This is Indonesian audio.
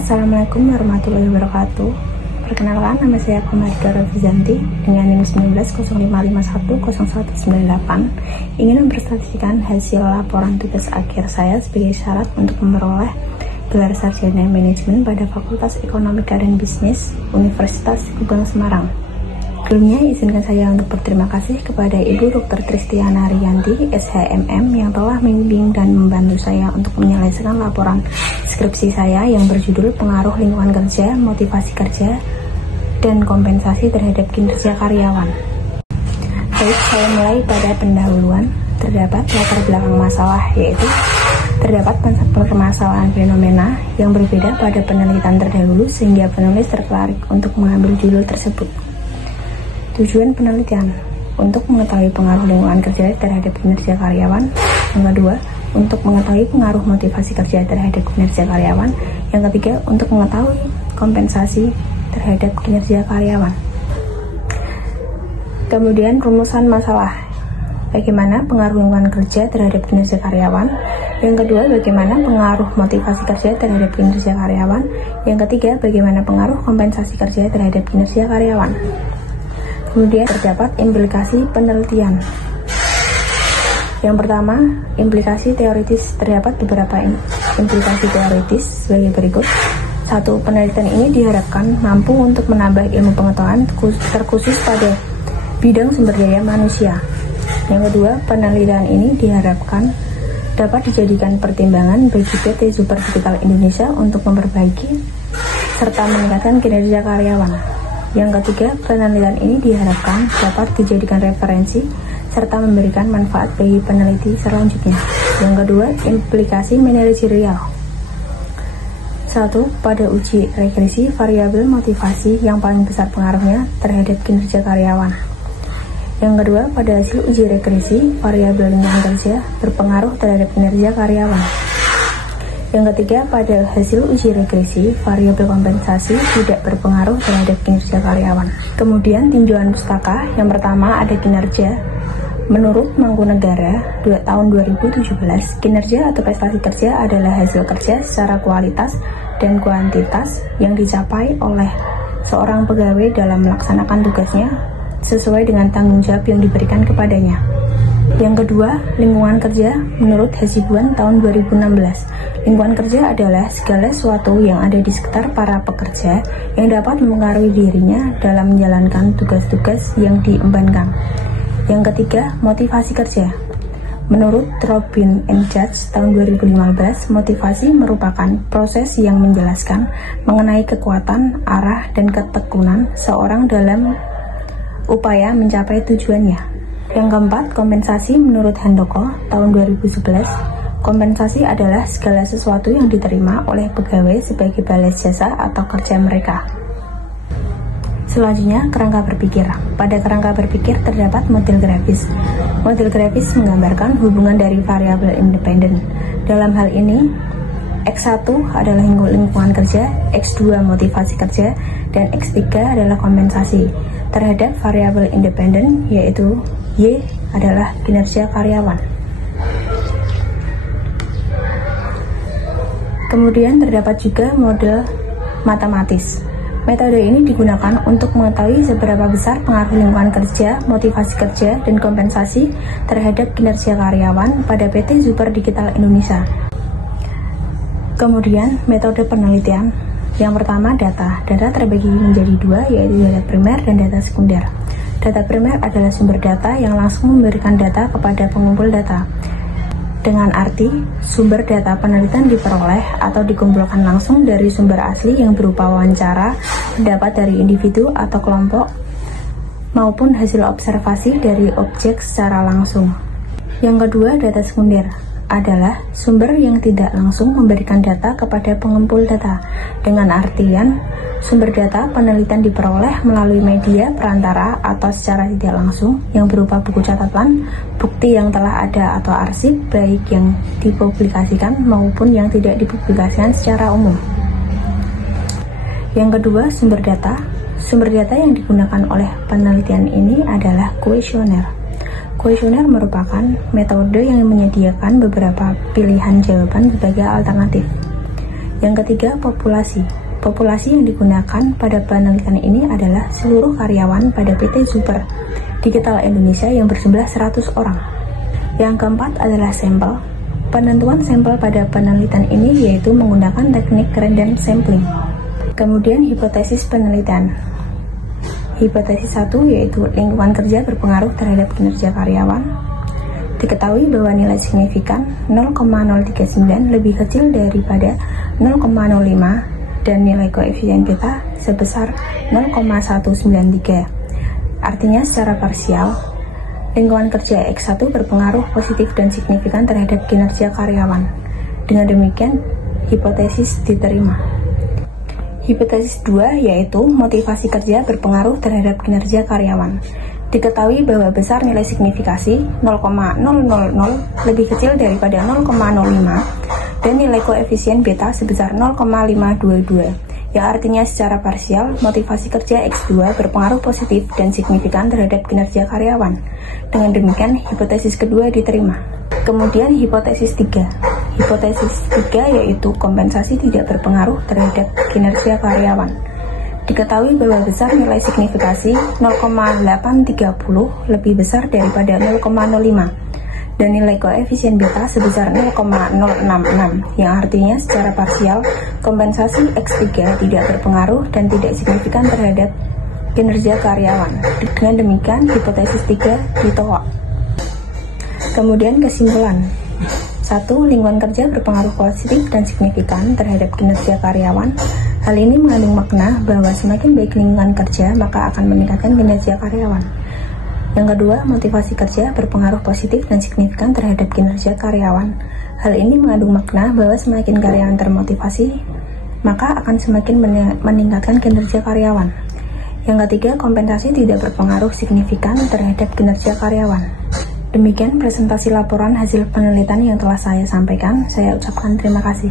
Assalamualaikum warahmatullahi wabarakatuh. Perkenalkan, nama saya Komadika Rafizanti dengan NIM 1905510198. Ingin mempresentasikan hasil laporan tugas akhir saya sebagai syarat untuk memperoleh gelar sarjana manajemen pada Fakultas Ekonomika dan Bisnis Universitas Gubeng Semarang. Sebelumnya, izinkan saya untuk berterima kasih kepada Ibu Dr. Tristiana Rianti, SHMM, yang telah membimbing dan membantu saya untuk menyelesaikan laporan skripsi saya yang berjudul Pengaruh Lingkungan Kerja, Motivasi Kerja, dan Kompensasi Terhadap Kinerja Karyawan. Baik, saya mulai pada pendahuluan. Terdapat latar belakang masalah, yaitu terdapat permasalahan fenomena yang berbeda pada penelitian terdahulu sehingga penulis tertarik untuk mengambil judul tersebut. Tujuan penelitian untuk mengetahui pengaruh lingkungan kerja terhadap kinerja karyawan. Yang kedua, untuk mengetahui pengaruh motivasi kerja terhadap kinerja karyawan. Yang ketiga, untuk mengetahui kompensasi terhadap kinerja karyawan. Kemudian rumusan masalah. Bagaimana pengaruh lingkungan kerja terhadap kinerja karyawan. Yang kedua, bagaimana pengaruh motivasi kerja terhadap kinerja karyawan. Yang ketiga, bagaimana pengaruh kompensasi kerja terhadap kinerja karyawan. Kemudian terdapat implikasi penelitian. Yang pertama, implikasi teoritis. Terdapat beberapa implikasi teoritis sebagai berikut. 1. Penelitian ini diharapkan mampu untuk menambah ilmu pengetahuan terkhusus pada bidang sumber daya manusia. Yang kedua, penelitian ini diharapkan dapat dijadikan pertimbangan bagi PT Super Digital Indonesia untuk memperbaiki serta meningkatkan kinerja karyawan. Yang ketiga, penelitian ini diharapkan dapat dijadikan referensi serta memberikan manfaat bagi peneliti selanjutnya. Yang kedua, implikasi manajerial. 1. Pada uji regresi, variabel motivasi yang paling besar pengaruhnya terhadap kinerja karyawan. Yang kedua, pada hasil uji regresi, variabel lingkungan kerja berpengaruh terhadap kinerja karyawan. Yang ketiga, pada hasil uji regresi, variabel kompensasi tidak berpengaruh terhadap kinerja karyawan. Kemudian tinjauan pustaka, yang pertama ada kinerja. Menurut Mangkunegara tahun 2017, kinerja atau prestasi kerja adalah hasil kerja secara kualitas dan kuantitas yang dicapai oleh seorang pegawai dalam melaksanakan tugasnya sesuai dengan tanggung jawab yang diberikan kepadanya. Yang kedua, lingkungan kerja menurut Hasibuan tahun 2016. Lingkungan kerja adalah segala sesuatu yang ada di sekitar para pekerja yang dapat mempengaruhi dirinya dalam menjalankan tugas-tugas yang diembankan. Yang ketiga, motivasi kerja. Menurut Robin and Judge tahun 2015, motivasi merupakan proses yang menjelaskan mengenai kekuatan, arah, dan ketekunan seorang dalam upaya mencapai tujuannya. Yang keempat, kompensasi menurut Handoko tahun 2011. Kompensasi adalah segala sesuatu yang diterima oleh pegawai sebagai balas jasa atau kerja mereka. Selanjutnya, kerangka berpikir. Pada kerangka berpikir terdapat model grafis. Model grafis menggambarkan hubungan dari variabel independen. Dalam hal ini, X1 adalah lingkungan kerja, X2 motivasi kerja, dan X3 adalah kompensasi terhadap variabel independen, yaitu Y adalah kinerja karyawan. Kemudian terdapat juga model matematis. Metode ini digunakan untuk mengetahui seberapa besar pengaruh lingkungan kerja, motivasi kerja, dan kompensasi terhadap kinerja karyawan pada PT Super Digital Indonesia. Kemudian metode penelitian. Yang pertama, data. Data terbagi menjadi dua, yaitu data primer dan data sekunder. Data primer adalah sumber data yang langsung memberikan data kepada pengumpul data. Dengan arti, sumber data penelitian diperoleh atau dikumpulkan langsung dari sumber asli yang berupa wawancara, pendapat dari individu atau kelompok, maupun hasil observasi dari objek secara langsung. Yang kedua, data sekunder adalah sumber yang tidak langsung memberikan data kepada pengumpul data. Dengan artian, sumber data penelitian diperoleh melalui media perantara atau secara tidak langsung yang berupa buku catatan, bukti yang telah ada atau arsip baik yang dipublikasikan maupun yang tidak dipublikasikan secara umum. Yang kedua, sumber data. Sumber data yang digunakan oleh penelitian ini adalah kuesioner. Kuesioner merupakan metode yang menyediakan beberapa pilihan jawaban sebagai alternatif. Yang ketiga, populasi. Populasi yang digunakan pada penelitian ini adalah seluruh karyawan pada PT Super Digital Indonesia yang berjumlah 100 orang. Yang keempat adalah sampel. Penentuan sampel pada penelitian ini yaitu menggunakan teknik random sampling. Kemudian hipotesis penelitian. Hipotesis 1 yaitu lingkungan kerja berpengaruh terhadap kinerja karyawan. Diketahui bahwa nilai signifikan 0,039 lebih kecil daripada 0,05 dan nilai koefisien beta sebesar 0,193. Artinya secara parsial, lingkungan kerja X1 berpengaruh positif dan signifikan terhadap kinerja karyawan. Dengan demikian, hipotesis diterima. Hipotesis 2 yaitu motivasi kerja berpengaruh terhadap kinerja karyawan. Diketahui bahwa besar nilai signifikasi 0,000 lebih kecil daripada 0,05 dan nilai koefisien beta sebesar 0,522, yang artinya secara parsial motivasi kerja X2 berpengaruh positif dan signifikan terhadap kinerja karyawan. Dengan demikian, hipotesis kedua diterima. Kemudian hipotesis 3. Hipotesis 3 yaitu kompensasi tidak berpengaruh terhadap kinerja karyawan. Diketahui bahwa besar nilai signifikasi 0,830 lebih besar daripada 0,05 dan nilai koefisien beta sebesar 0,066, yang artinya secara parsial kompensasi X3 tidak berpengaruh dan tidak signifikan terhadap kinerja karyawan. Dengan demikian, hipotesis 3 ditolak. Kemudian kesimpulan. 1. Lingkungan kerja berpengaruh positif dan signifikan terhadap kinerja karyawan. Hal ini mengandung makna bahwa semakin baik lingkungan kerja, maka akan meningkatkan kinerja karyawan. Yang kedua, motivasi kerja berpengaruh positif dan signifikan terhadap kinerja karyawan. Hal ini mengandung makna bahwa semakin karyawan termotivasi, maka akan semakin meningkatkan kinerja karyawan. Yang ketiga, kompensasi tidak berpengaruh signifikan terhadap kinerja karyawan. Demikian presentasi laporan hasil penelitian yang telah saya sampaikan. Saya ucapkan terima kasih.